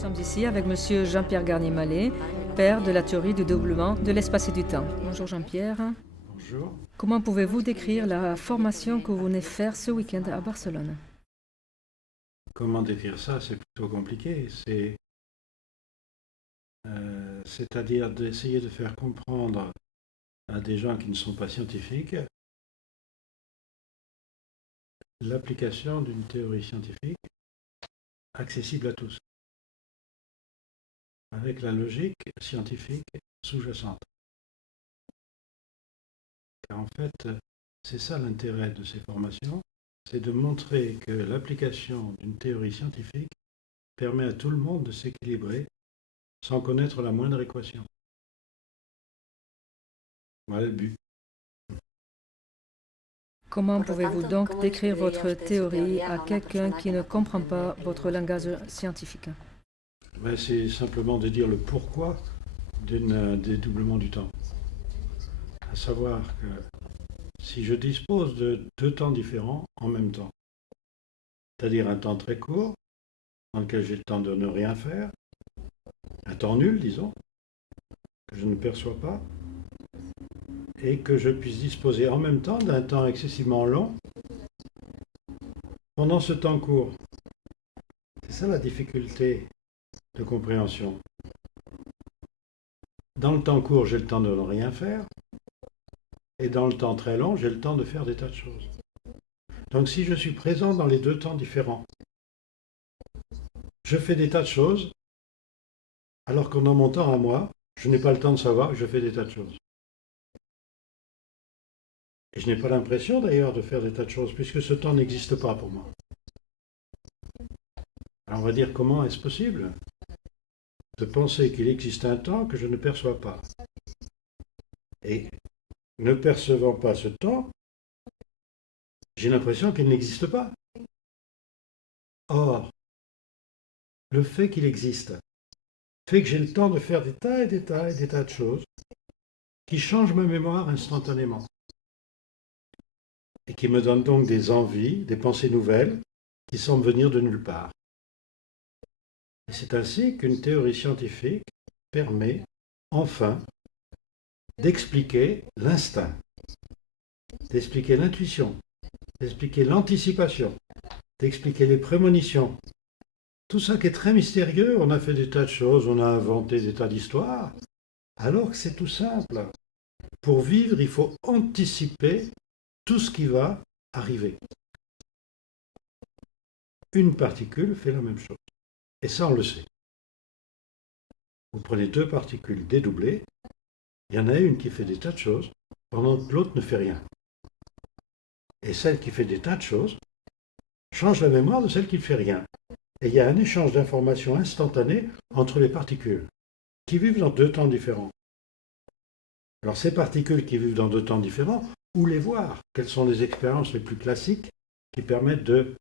Nous sommes ici avec Monsieur Jean-Pierre Garnier-Mallet, père de la théorie du doublement de l'espace et du temps. Bonjour Jean-Pierre. Bonjour. Comment pouvez-vous décrire la formation que vous venez faire ce week-end à Barcelone? Comment décrire ça? C'est plutôt compliqué. C'est-à-dire d'essayer de faire comprendre à des gens qui ne sont pas scientifiques l'application d'une théorie scientifique accessible à tous, avec la logique scientifique sous-jacente. Car en fait, c'est ça l'intérêt de ces formations, c'est de montrer que l'application d'une théorie scientifique permet à tout le monde de s'équilibrer sans connaître la moindre équation. Voilà le but. Comment pouvez-vous donc décrire votre théorie à quelqu'un qui ne comprend pas votre langage scientifique? C'est simplement de dire le pourquoi d'un dédoublement du temps. À savoir que si je dispose de deux temps différents en même temps, c'est-à-dire un temps très court, dans lequel j'ai le temps de ne rien faire, un temps nul, disons, que je ne perçois pas, et que je puisse disposer en même temps d'un temps excessivement long pendant ce temps court. C'est ça la difficulté de compréhension. Dans le temps court, j'ai le temps de ne rien faire, et dans le temps très long, j'ai le temps de faire des tas de choses. Donc si je suis présent dans les deux temps différents, je fais des tas de choses, alors que dans mon temps à moi, je n'ai pas le temps de savoir que je fais des tas de choses. Et je n'ai pas l'impression d'ailleurs de faire des tas de choses, puisque ce temps n'existe pas pour moi. Alors on va dire comment est-ce possible de penser qu'il existe un temps que je ne perçois pas. Et ne percevant pas ce temps, j'ai l'impression qu'il n'existe pas. Or, le fait qu'il existe fait que j'ai le temps de faire des tas et des tas et des tas de choses qui changent ma mémoire instantanément et qui me donnent donc des envies, des pensées nouvelles qui semblent venir de nulle part. Et c'est ainsi qu'une théorie scientifique permet enfin d'expliquer l'instinct, d'expliquer l'intuition, d'expliquer l'anticipation, d'expliquer les prémonitions. Tout ça qui est très mystérieux, on a fait des tas de choses, on a inventé des tas d'histoires, alors que c'est tout simple. Pour vivre, il faut anticiper tout ce qui va arriver. Une particule fait la même chose. Et ça, on le sait. Vous prenez deux particules dédoublées, il y en a une qui fait des tas de choses, pendant que l'autre ne fait rien. Et celle qui fait des tas de choses change la mémoire de celle qui ne fait rien. Et il y a un échange d'informations instantané entre les particules, qui vivent dans deux temps différents. Alors ces particules qui vivent dans deux temps différents, où les voir? Quelles sont les expériences les plus classiques qui permettent de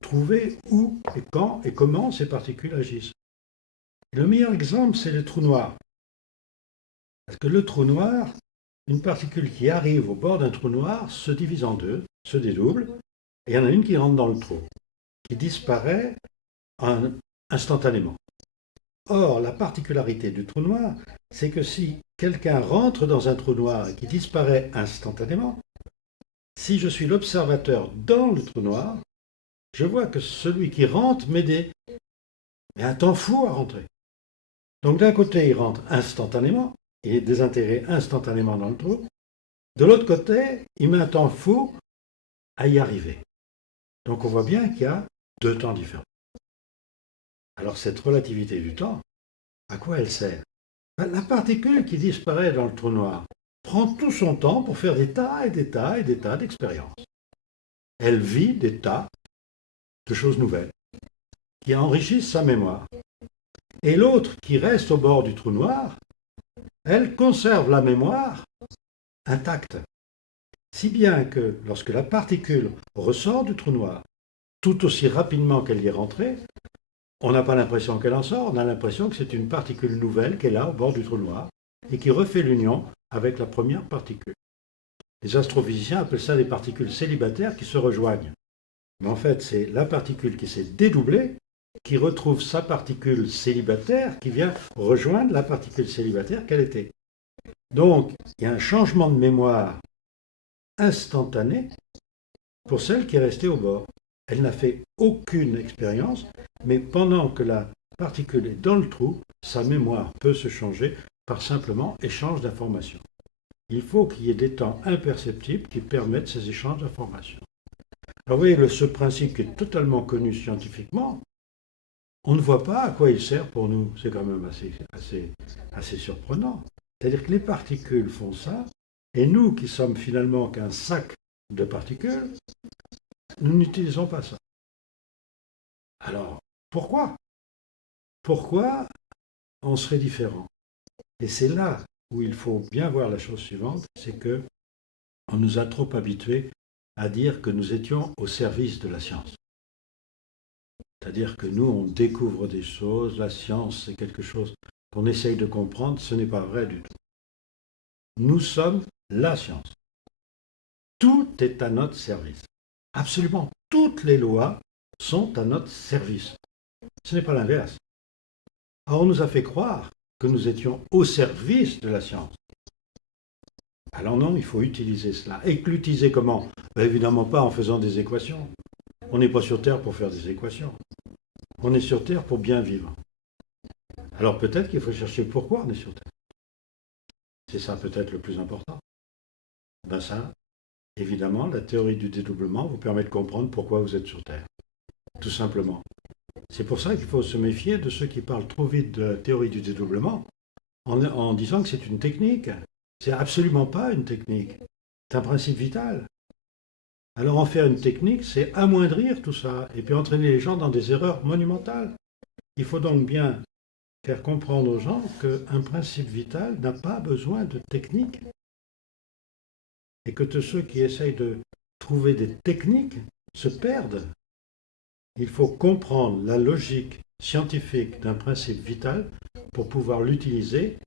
trouver où et quand et comment ces particules agissent? Le meilleur exemple, c'est les trous noirs. Parce que le trou noir, une particule qui arrive au bord d'un trou noir se divise en deux, se dédouble, et il y en a une qui rentre dans le trou, qui disparaît instantanément. Or, la particularité du trou noir, c'est que si quelqu'un rentre dans un trou noir et qui disparaît instantanément, si je suis l'observateur dans le trou noir, je vois que celui qui rentre met un temps fou à rentrer. Donc d'un côté, il rentre instantanément, il est désintégré instantanément dans le trou. De l'autre côté, il met un temps fou à y arriver. Donc on voit bien qu'il y a deux temps différents. Alors cette relativité du temps, à quoi elle sert? La particule qui disparaît dans le trou noir prend tout son temps pour faire des tas et des tas et des tas d'expériences. Elle vit des tas de choses nouvelles qui enrichissent sa mémoire. Et l'autre qui reste au bord du trou noir, elle conserve la mémoire intacte. Si bien que lorsque la particule ressort du trou noir, tout aussi rapidement qu'elle y est rentrée, on n'a pas l'impression qu'elle en sort, on a l'impression que c'est une particule nouvelle qui est là au bord du trou noir et qui refait l'union avec la première particule. Les astrophysiciens appellent ça des particules célibataires qui se rejoignent. Mais en fait, c'est la particule qui s'est dédoublée qui retrouve sa particule célibataire qui vient rejoindre la particule célibataire qu'elle était. Donc, il y a un changement de mémoire instantané pour celle qui est restée au bord. Elle n'a fait aucune expérience, mais pendant que la particule est dans le trou, sa mémoire peut se changer par simplement échange d'informations. Il faut qu'il y ait des temps imperceptibles qui permettent ces échanges d'informations. Alors vous voyez, ce principe qui est totalement connu scientifiquement, on ne voit pas à quoi il sert pour nous. C'est quand même assez surprenant. C'est-à-dire que les particules font ça, et nous qui sommes finalement qu'un sac de particules, nous n'utilisons pas ça. Alors, pourquoi? Pourquoi on serait différent? Et c'est là où il faut bien voir la chose suivante, c'est que on nous a trop habitués à dire que nous étions au service de la science. C'est-à-dire que nous, on découvre des choses, la science, c'est quelque chose qu'on essaye de comprendre, ce n'est pas vrai du tout. Nous sommes la science. Tout est à notre service. Absolument toutes les lois sont à notre service. Ce n'est pas l'inverse. Alors on nous a fait croire que nous étions au service de la science. Alors non, il faut utiliser cela. Et l'utiliser comment? Évidemment pas en faisant des équations. On n'est pas sur Terre pour faire des équations. On est sur Terre pour bien vivre. Alors peut-être qu'il faut chercher pourquoi on est sur Terre. C'est ça peut-être le plus important. Ben ça, évidemment, la théorie du dédoublement vous permet de comprendre pourquoi vous êtes sur Terre. Tout simplement. C'est pour ça qu'il faut se méfier de ceux qui parlent trop vite de la théorie du dédoublement en disant que c'est une technique. C'est absolument pas une technique. C'est un principe vital. Alors en faire une technique, c'est amoindrir tout ça et puis entraîner les gens dans des erreurs monumentales. Il faut donc bien faire comprendre aux gens qu'un principe vital n'a pas besoin de technique. Et que tous ceux qui essayent de trouver des techniques se perdent. Il faut comprendre la logique scientifique d'un principe vital pour pouvoir l'utiliser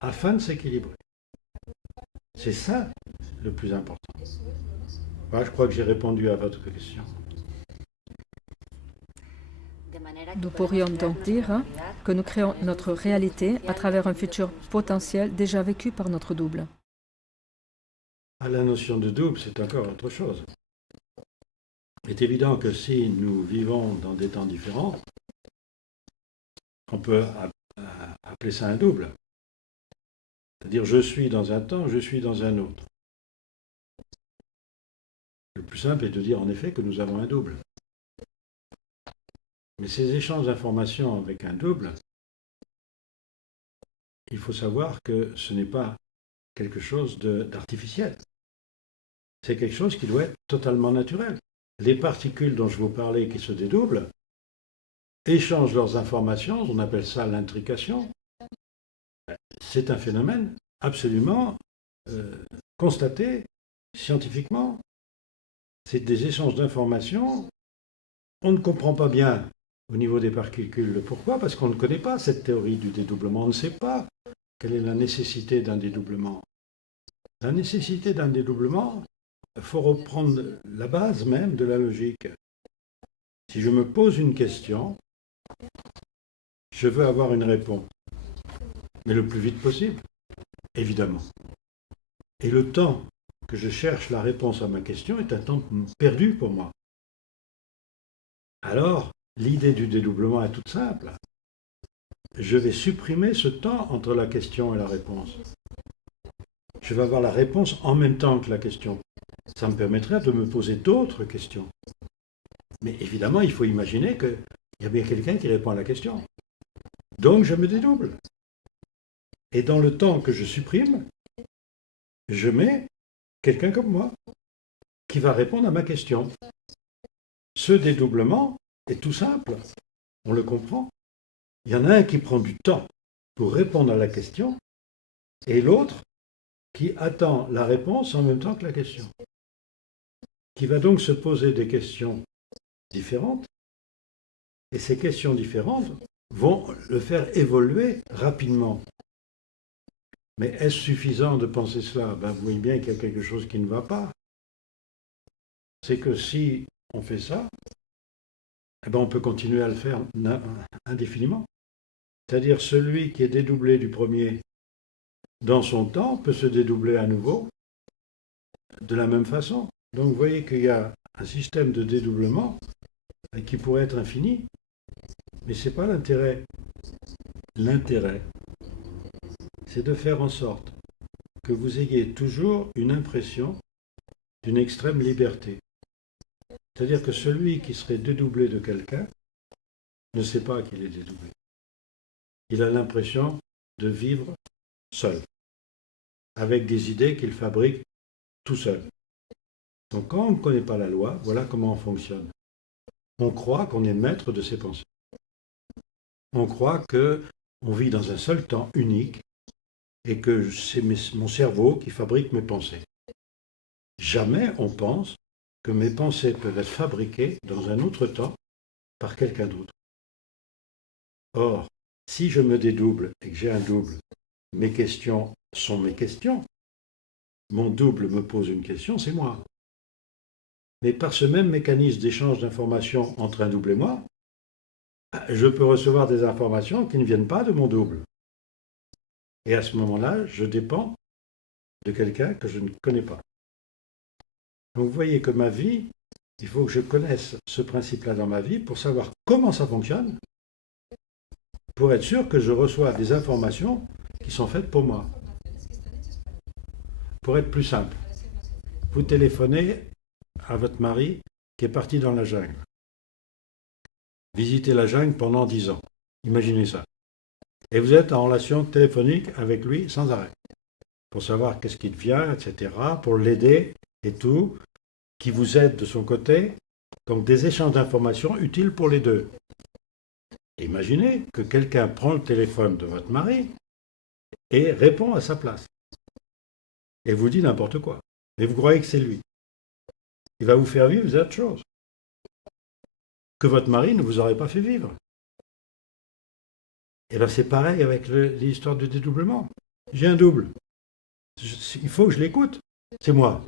afin de s'équilibrer. C'est ça le plus important. Voilà, je crois que j'ai répondu à votre question. Nous pourrions donc dire que nous créons notre réalité à travers un futur potentiel déjà vécu par notre double. À la notion de double, c'est encore autre chose. Il est évident que si nous vivons dans des temps différents, on peut appeler ça un double. C'est-à-dire, je suis dans un temps, je suis dans un autre. Le plus simple est de dire en effet que nous avons un double. Mais ces échanges d'informations avec un double, il faut savoir que ce n'est pas quelque chose d'artificiel. C'est quelque chose qui doit être totalement naturel. Les particules dont je vous parlais qui se dédoublent échangent leurs informations, on appelle ça l'intrication. C'est un phénomène absolument constaté scientifiquement. C'est des échanges d'informations. On ne comprend pas bien au niveau des particules le pourquoi, parce qu'on ne connaît pas cette théorie du dédoublement. On ne sait pas quelle est la nécessité d'un dédoublement. La nécessité d'un dédoublement, il faut reprendre la base même de la logique. Si je me pose une question, je veux avoir une réponse. Mais le plus vite possible, évidemment. Et le temps que je cherche la réponse à ma question est un temps perdu pour moi. Alors, l'idée du dédoublement est toute simple. Je vais supprimer ce temps entre la question et la réponse. Je vais avoir la réponse en même temps que la question. Ça me permettrait de me poser d'autres questions. Mais évidemment, il faut imaginer qu'il y a bien quelqu'un qui répond à la question. Donc, je me dédouble. Et dans le temps que je supprime, je mets quelqu'un comme moi qui va répondre à ma question. Ce dédoublement est tout simple. On le comprend. Il y en a un qui prend du temps pour répondre à la question et l'autre qui attend la réponse en même temps que la question. Qui va donc se poser des questions différentes et ces questions différentes vont le faire évoluer rapidement. Mais est-ce suffisant de penser cela? Vous voyez bien qu'il y a quelque chose qui ne va pas. C'est que si on fait ça, eh ben, on peut continuer à le faire indéfiniment. C'est-à-dire celui qui est dédoublé du premier dans son temps peut se dédoubler à nouveau de la même façon. Donc vous voyez qu'il y a un système de dédoublement qui pourrait être infini, mais ce n'est pas l'intérêt. L'intérêt, c'est de faire en sorte que vous ayez toujours une impression d'une extrême liberté. C'est-à-dire que celui qui serait dédoublé de quelqu'un ne sait pas qu'il est dédoublé. Il a l'impression de vivre seul, avec des idées qu'il fabrique tout seul. Donc quand on ne connaît pas la loi, voilà comment on fonctionne. On croit qu'on est maître de ses pensées. On croit qu'on vit dans un seul temps unique et que c'est mon cerveau qui fabrique mes pensées. Jamais on pense que mes pensées peuvent être fabriquées dans un autre temps par quelqu'un d'autre. Or, si je me dédouble et que j'ai un double, mes questions sont mes questions. Mon double me pose une question, c'est moi. Mais par ce même mécanisme d'échange d'informations entre un double et moi, je peux recevoir des informations qui ne viennent pas de mon double. Et à ce moment-là, je dépends de quelqu'un que je ne connais pas. Donc vous voyez que ma vie, il faut que je connaisse ce principe-là dans ma vie pour savoir comment ça fonctionne, pour être sûr que je reçois des informations qui sont faites pour moi. Pour être plus simple, vous téléphonez à votre mari qui est parti dans la jungle. Visitez la jungle pendant 10 ans. Imaginez ça. Et vous êtes en relation téléphonique avec lui sans arrêt, pour savoir qu'est-ce qu'il devient, etc., pour l'aider et tout, qui vous aide de son côté. Donc des échanges d'informations utiles pour les deux. Imaginez que quelqu'un prend le téléphone de votre mari et répond à sa place. Et vous dit n'importe quoi. Et vous croyez que c'est lui. Il va vous faire vivre des autres choses que votre mari ne vous aurait pas fait vivre. Et bien c'est pareil avec l'histoire du dédoublement. J'ai un double. Il faut que je l'écoute. C'est moi.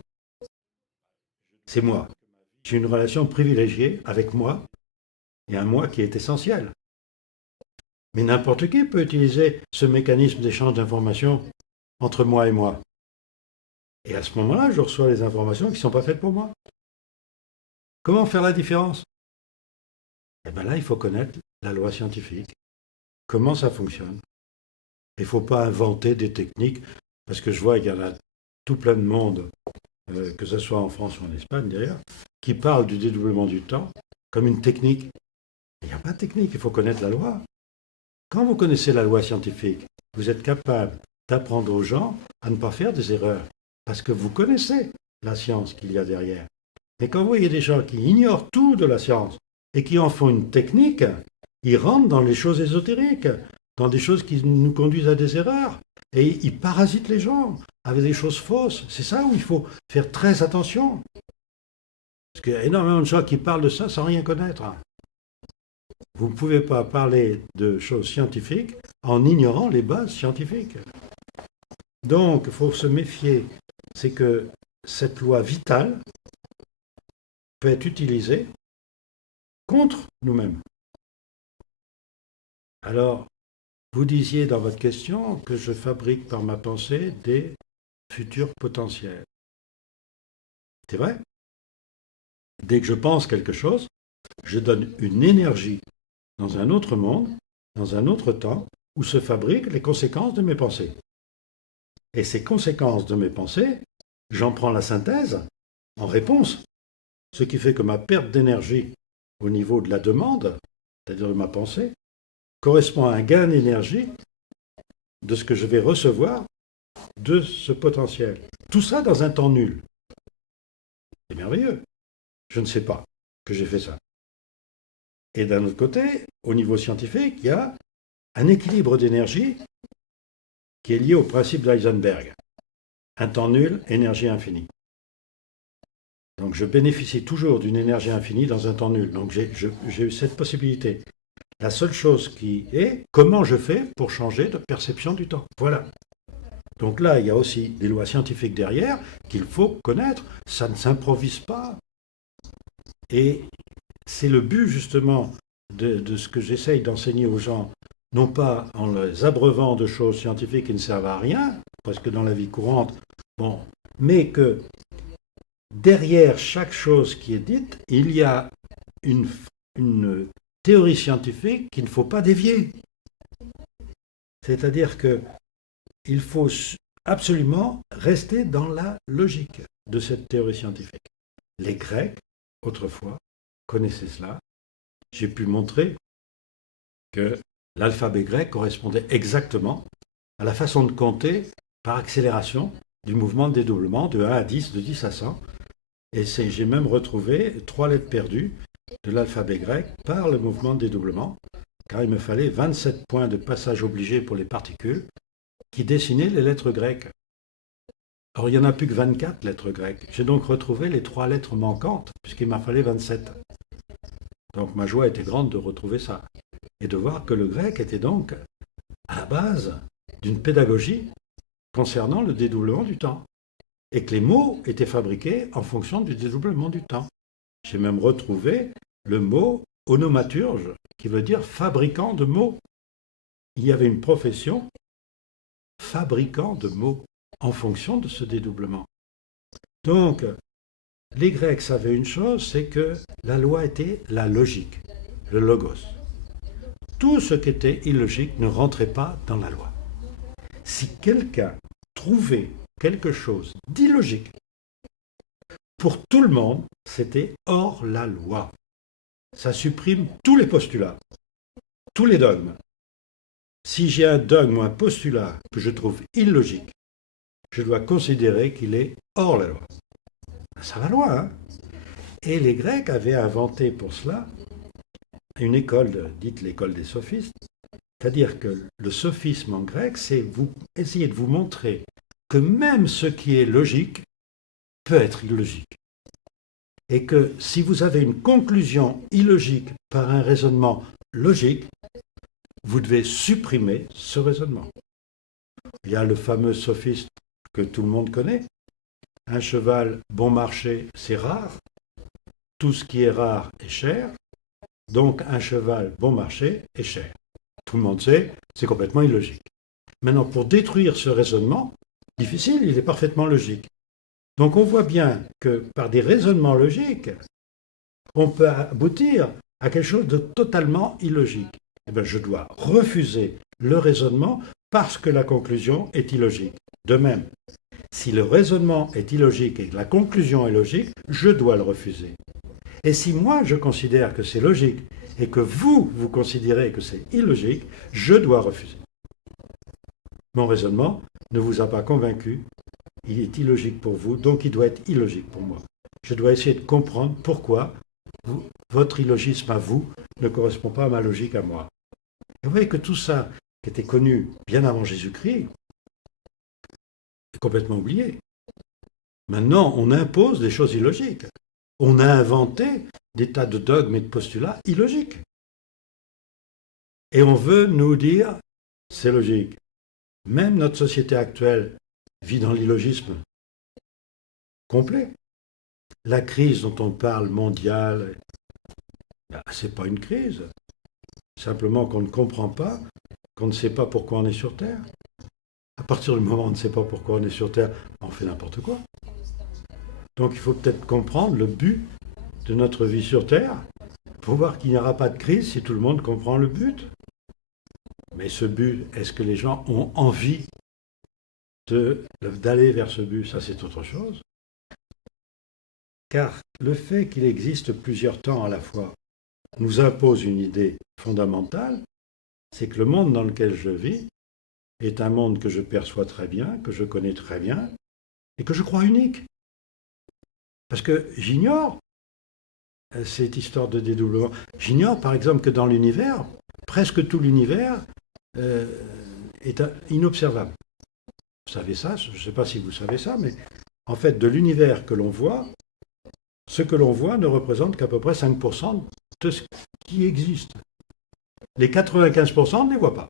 C'est moi. J'ai une relation privilégiée avec moi et un moi qui est essentiel. Mais n'importe qui peut utiliser ce mécanisme d'échange d'informations entre moi et moi. Et à ce moment-là, je reçois les informations qui ne sont pas faites pour moi. Comment faire la différence? Eh bien là, il faut connaître la loi scientifique. Comment ça fonctionne? Il ne faut pas inventer des techniques, parce que je vois qu'il y en a tout plein de monde, que ce soit en France ou en Espagne d'ailleurs, qui parlent du dédoublement du temps comme une technique. Il n'y a pas de technique, il faut connaître la loi. Quand vous connaissez la loi scientifique, vous êtes capable d'apprendre aux gens à ne pas faire des erreurs, parce que vous connaissez la science qu'il y a derrière. Mais quand vous voyez des gens qui ignorent tout de la science et qui en font une technique, ils rentrent dans les choses ésotériques, dans des choses qui nous conduisent à des erreurs. Et ils parasitent les gens avec des choses fausses. C'est ça où il faut faire très attention. Parce qu'il y a énormément de gens qui parlent de ça sans rien connaître. Vous ne pouvez pas parler de choses scientifiques en ignorant les bases scientifiques. Donc, il faut se méfier. C'est que cette loi vitale peut être utilisée contre nous-mêmes. Alors, vous disiez dans votre question que je fabrique par ma pensée des futurs potentiels. C'est vrai? Dès que je pense quelque chose, je donne une énergie dans un autre monde, dans un autre temps, où se fabriquent les conséquences de mes pensées. Et ces conséquences de mes pensées, j'en prends la synthèse en réponse. Ce qui fait que ma perte d'énergie au niveau de la demande, c'est-à-dire de ma pensée, correspond à un gain d'énergie de ce que je vais recevoir de ce potentiel. Tout ça dans un temps nul. C'est merveilleux. Je ne sais pas que j'ai fait ça. Et d'un autre côté, au niveau scientifique, il y a un équilibre d'énergie qui est lié au principe d'Heisenberg. Un temps nul, énergie infinie. Donc je bénéficie toujours d'une énergie infinie dans un temps nul. Donc j'ai eu cette possibilité. La seule chose qui est, comment je fais pour changer de perception du temps. Voilà. Donc là, il y a aussi des lois scientifiques derrière qu'il faut connaître. Ça ne s'improvise pas. Et c'est le but justement de ce que j'essaye d'enseigner aux gens, non pas en les abreuvant de choses scientifiques qui ne servent à rien, parce que dans la vie courante, bon, mais que derrière chaque chose qui est dite, il y a une théorie scientifique qu'il ne faut pas dévier. C'est-à-dire qu'il faut absolument rester dans la logique de cette théorie scientifique. Les Grecs, autrefois, connaissaient cela. J'ai pu montrer que l'alphabet grec correspondait exactement à la façon de compter par accélération du mouvement de dédoublement de 1 à 10, de 10 à 100. Et j'ai même retrouvé 3 lettres perdues de l'alphabet grec par le mouvement de dédoublement, car il me fallait 27 points de passage obligé pour les particules qui dessinaient les lettres grecques. Or, il n'y en a plus que 24 lettres grecques. J'ai donc retrouvé les 3 lettres manquantes, puisqu'il m'en fallait 27. Donc ma joie était grande de retrouver ça, et de voir que le grec était donc à la base d'une pédagogie concernant le dédoublement du temps, et que les mots étaient fabriqués en fonction du dédoublement du temps. J'ai même retrouvé le mot onomaturge, qui veut dire fabricant de mots. Il y avait une profession fabricant de mots en fonction de ce dédoublement. Donc, les Grecs savaient une chose, c'est que la loi était la logique, le logos. Tout ce qui était illogique ne rentrait pas dans la loi. Si quelqu'un trouvait quelque chose d'illogique, pour tout le monde, c'était hors la loi. Ça supprime tous les postulats, tous les dogmes. Si j'ai un dogme ou un postulat que je trouve illogique, je dois considérer qu'il est hors la loi. Ça va loin, hein? Et les Grecs avaient inventé pour cela une école, dite l'école des sophistes, c'est-à-dire que le sophisme en grec, c'est vous essayer de vous montrer que même ce qui est logique peut être illogique. Et que si vous avez une conclusion illogique par un raisonnement logique, vous devez supprimer ce raisonnement. Il y a le fameux sophiste que tout le monde connaît. Un cheval bon marché, c'est rare. Tout ce qui est rare est cher. Donc un cheval bon marché est cher. Tout le monde sait, c'est complètement illogique. Maintenant, pour détruire ce raisonnement, difficile, il est parfaitement logique. Donc on voit bien que par des raisonnements logiques, on peut aboutir à quelque chose de totalement illogique. Eh bien, je dois refuser le raisonnement parce que la conclusion est illogique. De même, si le raisonnement est illogique et que la conclusion est logique, je dois le refuser. Et si moi je considère que c'est logique et que vous considérez que c'est illogique, je dois refuser. Mon raisonnement ne vous a pas convaincu, il est illogique pour vous, donc il doit être illogique pour moi. Je dois essayer de comprendre pourquoi votre illogisme à vous ne correspond pas à ma logique à moi. Et vous voyez que tout ça, qui était connu bien avant Jésus-Christ, est complètement oublié. Maintenant, on impose des choses illogiques. On a inventé des tas de dogmes et de postulats illogiques. Et on veut nous dire, c'est logique. Même notre société actuelle vit dans l'illogisme complet. La crise dont on parle mondiale, ce n'est pas une crise. Simplement qu'on ne comprend pas, qu'on ne sait pas pourquoi on est sur Terre. À partir du moment où on ne sait pas pourquoi on est sur Terre, on fait n'importe quoi. Donc il faut peut-être comprendre le but de notre vie sur Terre pour voir qu'il n'y aura pas de crise si tout le monde comprend le but. Mais ce but, est-ce que les gens ont envie d'aller vers ce but? Ça, c'est autre chose. Car le fait qu'il existe plusieurs temps à la fois nous impose une idée fondamentale, c'est que le monde dans lequel je vis est un monde que je perçois très bien, que je connais très bien, et que je crois unique. Parce que j'ignore cette histoire de dédoublement. J'ignore par exemple que dans l'univers, presque tout l'univers est inobservable. Vous savez ça? Je ne sais pas si vous savez ça, mais en fait, de l'univers que l'on voit, ce que l'on voit ne représente qu'à peu près 5% de ce qui existe. Les 95%, on ne les voit pas.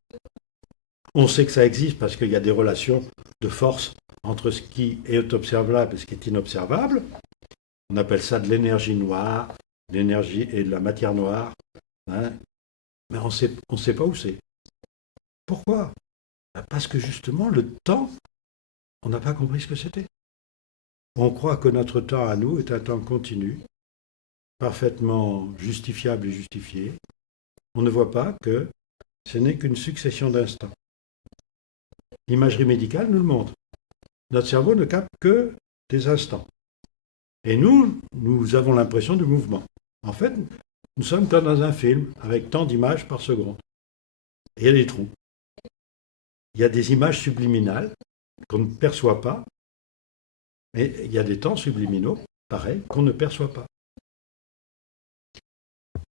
On sait que ça existe parce qu'il y a des relations de force entre ce qui est observable et ce qui est inobservable. On appelle ça de l'énergie noire, l'énergie et de la matière noire, hein, mais on ne sait pas où c'est. Pourquoi? Parce que justement, le temps, on n'a pas compris ce que c'était. On croit que notre temps à nous est un temps continu, parfaitement justifiable et justifié. On ne voit pas que ce n'est qu'une succession d'instants. L'imagerie médicale nous le montre. Notre cerveau ne capte que des instants. Et nous avons l'impression de mouvement. En fait, nous sommes comme dans un film, avec tant d'images par seconde. Et il y a des trous. Il y a des images subliminales qu'on ne perçoit pas, mais il y a des temps subliminaux, pareil, qu'on ne perçoit pas.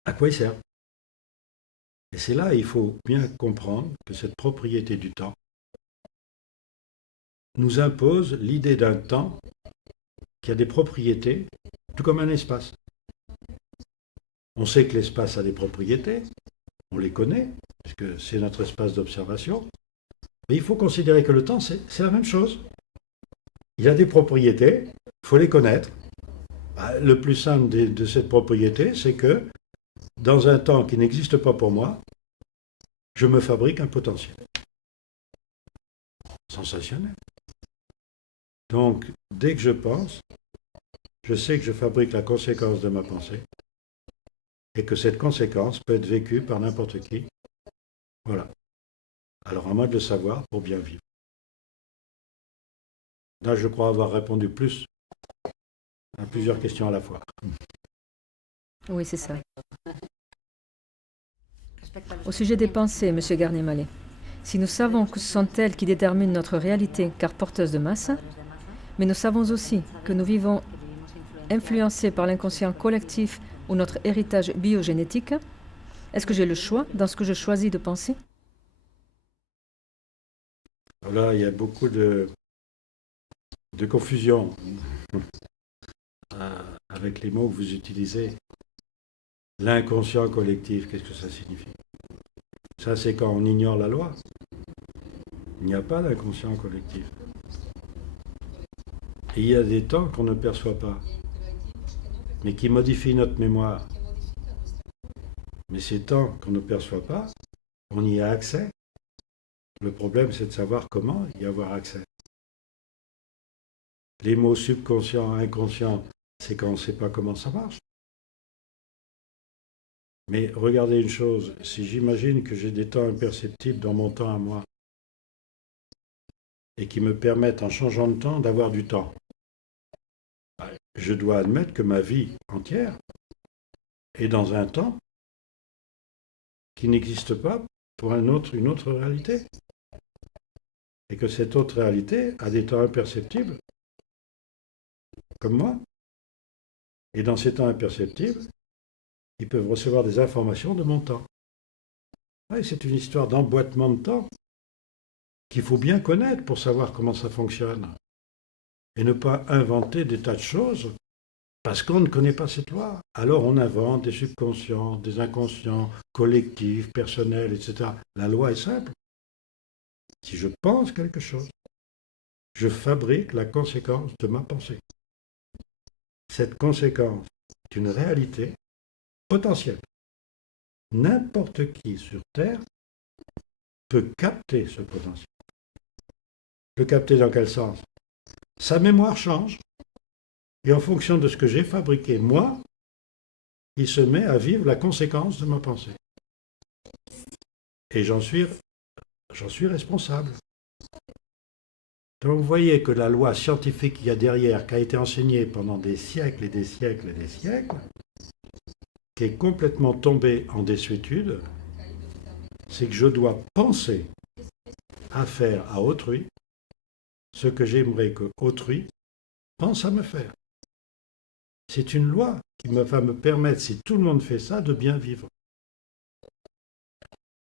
À quoi ils servent? Et c'est là, il faut bien comprendre que cette propriété du temps nous impose l'idée d'un temps qui a des propriétés, tout comme un espace. On sait que l'espace a des propriétés, on les connaît, puisque c'est notre espace d'observation, mais il faut considérer que le temps, c'est la même chose. Il a des propriétés, il faut les connaître. Le plus simple de cette propriété, c'est que dans un temps qui n'existe pas pour moi, je me fabrique un potentiel. Sensationnel. Donc, dès que je pense, je sais que je fabrique la conséquence de ma pensée et que cette conséquence peut être vécue par n'importe qui. Voilà. Alors, à moi de le savoir pour bien vivre. Là, je crois avoir répondu plus à plusieurs questions à la fois. Oui, c'est ça. Au sujet des pensées, M. Garnier-Mallet, si nous savons que ce sont elles qui déterminent notre réalité car porteuses de masse, mais nous savons aussi que nous vivons influencés par l'inconscient collectif ou notre héritage biogénétique, est-ce que j'ai le choix dans ce que je choisis de penser? Là, il y a beaucoup de confusion avec les mots que vous utilisez. L'inconscient collectif, qu'est-ce que ça signifie? Ça, c'est quand on ignore la loi. Il n'y a pas d'inconscient collectif. Et il y a des temps qu'on ne perçoit pas, mais qui modifient notre mémoire. Mais ces temps qu'on ne perçoit pas, on y a accès. Le problème, c'est de savoir comment y avoir accès. Les mots subconscient, inconscient, c'est quand on ne sait pas comment ça marche. Mais regardez une chose, si j'imagine que j'ai des temps imperceptibles dans mon temps à moi, et qui me permettent, en changeant de temps, d'avoir du temps, je dois admettre que ma vie entière est dans un temps qui n'existe pas pour une autre réalité. Et que cette autre réalité a des temps imperceptibles, comme moi. Et dans ces temps imperceptibles, ils peuvent recevoir des informations de mon temps. Ouais, c'est une histoire d'emboîtement de temps qu'il faut bien connaître pour savoir comment ça fonctionne. Et ne pas inventer des tas de choses parce qu'on ne connaît pas cette loi. Alors on invente des subconscients, des inconscients, collectifs, personnels, etc. La loi est simple. Si je pense quelque chose, je fabrique la conséquence de ma pensée. Cette conséquence est une réalité potentielle. N'importe qui sur Terre peut capter ce potentiel. Le capter dans quel sens? Sa mémoire change, et en fonction de ce que j'ai fabriqué, moi, il se met à vivre la conséquence de ma pensée. Et j'en suis responsable. Donc vous voyez que la loi scientifique qu'il y a derrière, qui a été enseignée pendant des siècles et des siècles et des siècles, qui est complètement tombée en désuétude, c'est que je dois penser à faire à autrui ce que j'aimerais que autrui pense à me faire. C'est une loi qui va me permettre, si tout le monde fait ça, de bien vivre.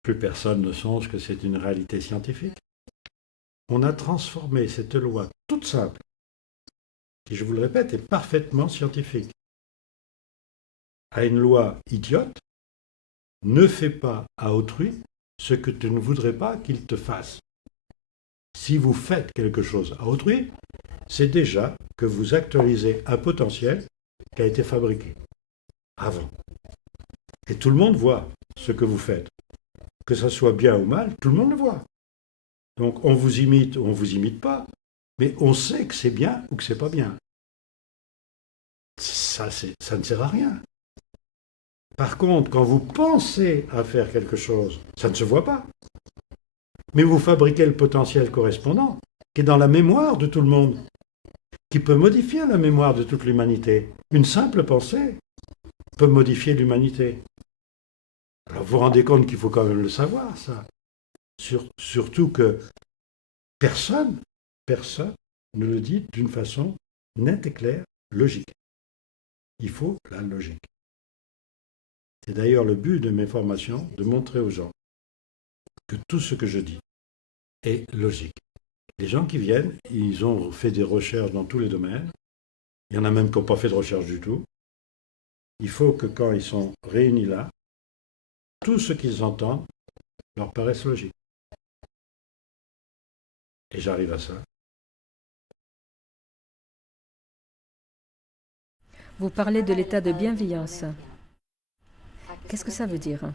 Plus personne ne songe que c'est une réalité scientifique. On a transformé cette loi toute simple, qui, je vous le répète, est parfaitement scientifique, à une loi idiote. Ne fais pas à autrui ce que tu ne voudrais pas qu'il te fasse. Si vous faites quelque chose à autrui, c'est déjà que vous actualisez un potentiel qui a été fabriqué. avant. Et tout le monde voit ce que vous faites. Que ça soit bien ou mal, tout le monde le voit. Donc on vous imite ou on ne vous imite pas, mais on sait que c'est bien ou que c'est pas bien. Ça ne sert à rien. Par contre, quand vous pensez à faire quelque chose, ça ne se voit pas. Mais vous fabriquez le potentiel correspondant, qui est dans la mémoire de tout le monde, qui peut modifier la mémoire de toute l'humanité. Une simple pensée peut modifier l'humanité. Alors vous vous rendez compte qu'il faut quand même le savoir, ça. Surtout que personne ne le dit d'une façon nette et claire, logique. Il faut la logique. C'est d'ailleurs le but de mes formations, de montrer aux gens que tout ce que je dis est logique. Les gens qui viennent, ils ont fait des recherches dans tous les domaines. Il y en a même qui n'ont pas fait de recherche du tout. Il faut que quand ils sont réunis là, tout ce qu'ils entendent leur paraisse logique. Et j'arrive à ça. Vous parlez de l'état de bienveillance. Qu'est-ce que ça veut dire?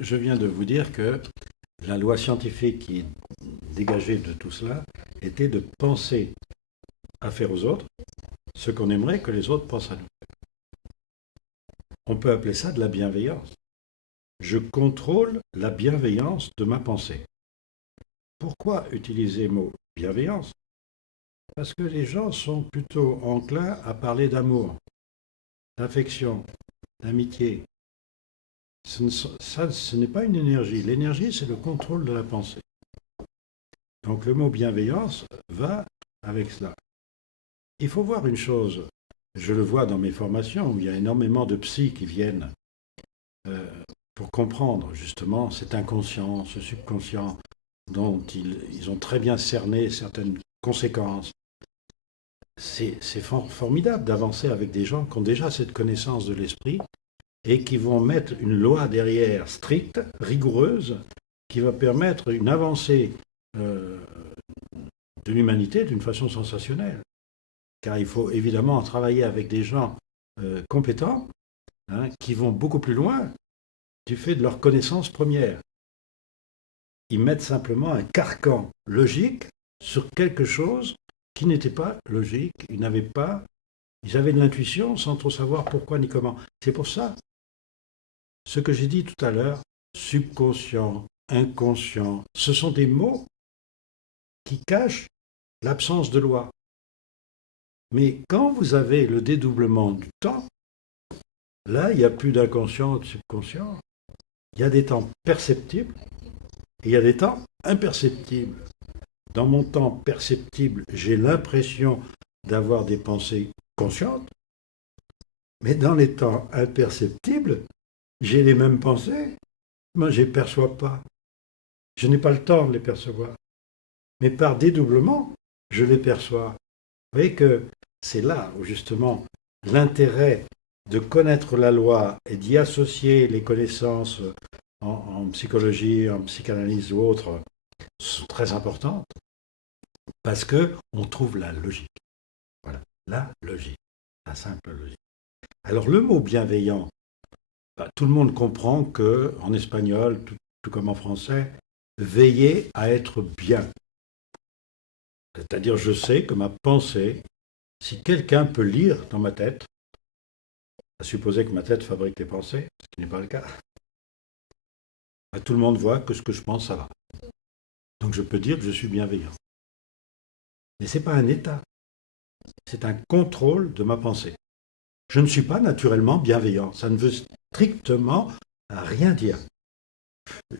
Je viens de vous dire que la loi scientifique qui est dégagée de tout cela était de penser à faire aux autres ce qu'on aimerait que les autres pensent à nous. On peut appeler ça de la bienveillance. Je contrôle la bienveillance de ma pensée. Pourquoi utiliser le mot bienveillance? Parce que les gens sont plutôt enclins à parler d'amour, d'affection, d'amitié. Ce n'est pas une énergie. L'énergie, c'est le contrôle de la pensée. Donc le mot bienveillance va avec cela. Il faut voir une chose. Je le vois dans mes formations, où il y a énormément de psys qui viennent pour comprendre justement cet inconscient, ce subconscient, dont ils ont très bien cerné certaines conséquences. C'est formidable d'avancer avec des gens qui ont déjà cette connaissance de l'esprit et qui vont mettre une loi derrière stricte, rigoureuse, qui va permettre une avancée de l'humanité d'une façon sensationnelle. Car il faut évidemment travailler avec des gens compétents, qui vont beaucoup plus loin du fait de leur connaissance première. Ils mettent simplement un carcan logique sur quelque chose qui n'était pas logique. Ils avaient de l'intuition sans trop savoir pourquoi ni comment. C'est pour ça, ce que j'ai dit tout à l'heure, subconscient, inconscient, ce sont des mots qui cachent l'absence de loi. Mais quand vous avez le dédoublement du temps, là, il n'y a plus d'inconscient ou de subconscient. Il y a des temps perceptibles et il y a des temps imperceptibles. Dans mon temps perceptible, j'ai l'impression d'avoir des pensées conscientes, mais dans les temps imperceptibles, j'ai les mêmes pensées, mais je ne les perçois pas. Je n'ai pas le temps de les percevoir. Mais par dédoublement, je les perçois. Vous voyez que c'est là où justement l'intérêt de connaître la loi et d'y associer les connaissances en psychologie, en psychanalyse ou autres sont très importantes. Parce qu'on trouve la logique. Voilà, la logique, la simple logique. Alors le mot bienveillant, tout le monde comprend qu'en espagnol, tout comme en français, veiller à être bien. C'est-à-dire je sais que ma pensée, si quelqu'un peut lire dans ma tête, à supposer que ma tête fabrique les pensées, ce qui n'est pas le cas, tout le monde voit que ce que je pense, ça va. Donc je peux dire que je suis bienveillant. Mais ce n'est pas un état, c'est un contrôle de ma pensée. Je ne suis pas naturellement bienveillant, ça ne veut strictement rien dire.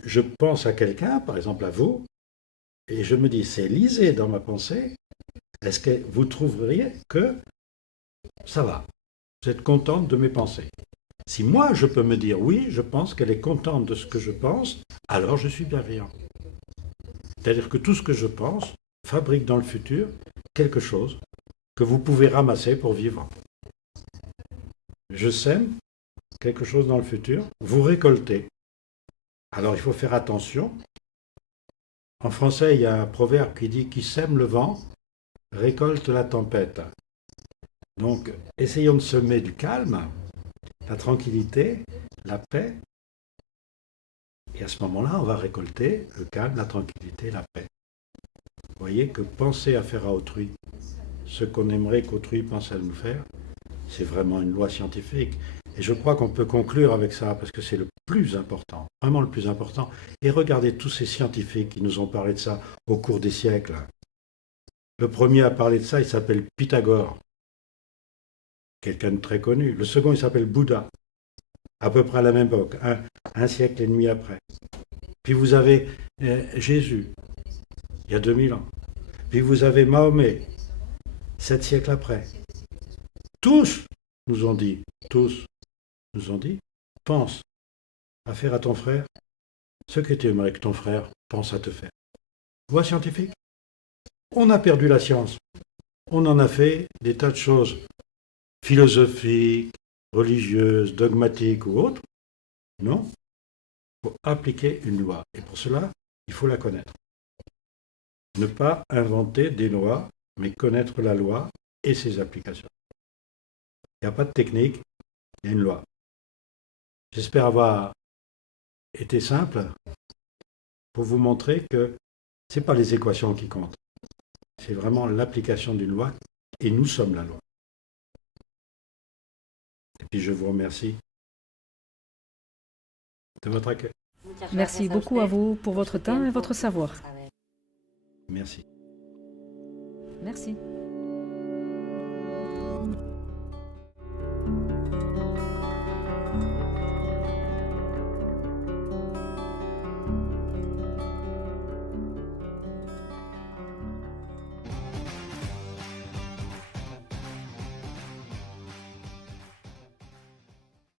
Je pense à quelqu'un, par exemple à vous, et je me dis, c'est lisé dans ma pensée, est-ce que vous trouveriez que ça va? Vous êtes contente de mes pensées? Si moi je peux me dire oui, je pense qu'elle est contente de ce que je pense, alors je suis bienveillant. C'est-à-dire que tout ce que je pense fabrique dans le futur quelque chose que vous pouvez ramasser pour vivre. Je sème quelque chose dans le futur, vous récoltez. Alors il faut faire attention. En français, il y a un proverbe qui dit « Qui sème le vent récolte la tempête ». Donc, essayons de semer du calme, la tranquillité, la paix. Et à ce moment-là, on va récolter le calme, la tranquillité, la paix. Vous voyez que penser à faire à autrui ce qu'on aimerait qu'autrui pense à nous faire, c'est vraiment une loi scientifique. Et je crois qu'on peut conclure avec ça, parce que c'est le plus important, vraiment le plus important. Et regardez tous ces scientifiques qui nous ont parlé de ça au cours des siècles. Le premier à parler de ça, il s'appelle Pythagore, quelqu'un de très connu. Le second, il s'appelle Bouddha, à peu près à la même époque, un siècle et demi après. Puis vous avez Jésus, il y a 2000 ans. Puis vous avez Mahomet, 7 siècles après. Tous tous nous ont dit, pense à faire à ton frère ce que tu aimerais que ton frère pense à te faire. Voie scientifique. On a perdu la science. On en a fait des tas de choses philosophiques, religieuses, dogmatiques ou autres. Non. Il faut appliquer une loi. Et pour cela, il faut la connaître. Ne pas inventer des lois, mais connaître la loi et ses applications. Il n'y a pas de technique, il y a une loi. J'espère avoir été simple pour vous montrer que ce n'est pas les équations qui comptent. C'est vraiment l'application d'une loi et nous sommes la loi. Et puis je vous remercie de votre accueil. Merci beaucoup à vous pour votre temps et votre savoir. Merci. Merci.